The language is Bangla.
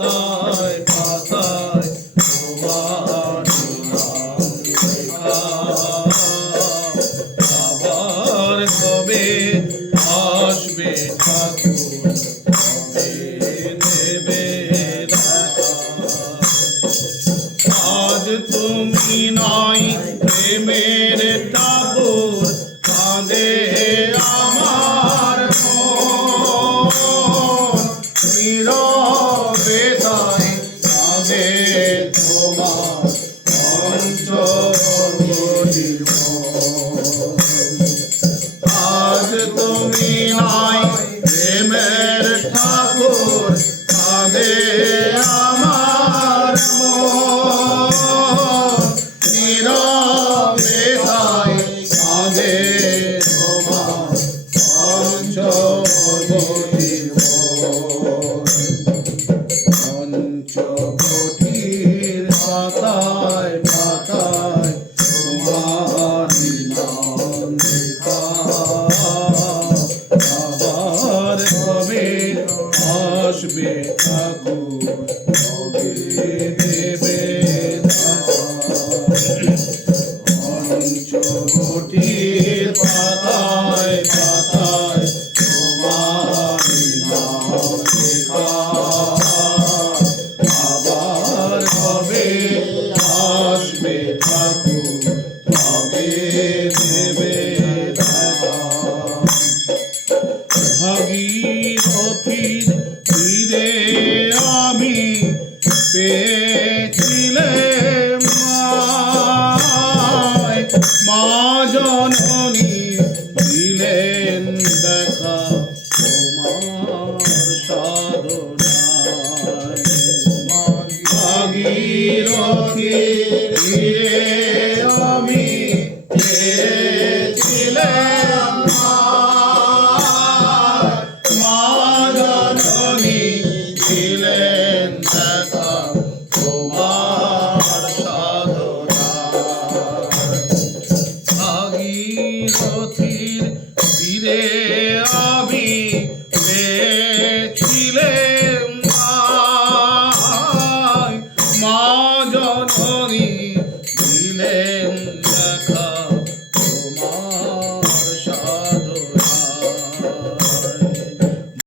পাতায় পাতায় তোমার নাম লেখা। আবার কবে আসবে ঠাকুর, কবে দেবে দেখা। আজ তুমি নাই প্রেমের ঠাকুর, কাঁদে আমার মন। নীরবে তাই কাঁদে তোমার পঞ্চবটি মন। আজ তুমি নাই প্রেমের ঠাকুর, কাঁদে আমার মন। নীরবে তাই কাঁদে তোমার পঞ্চবটি মন। পঞ্চবটির পাতায় পাতায় তোমার নাম লেখা। আবার কবে আসবে ঠাকুর, কবে দেবে দেখা। পঞ্চবটির পাতায় পাতায় তোমার নাম লেখা। আবার কবে আসবে ঠাকুর, কবে দেবে দেখা। ভাগীরথীর তীরে আমি পেয়েছিলাম মায়, মা জননী দিলেন দেখা তোমার সাধনায়। ভাগীরথীর তীরে আমি পেয়েছিলাম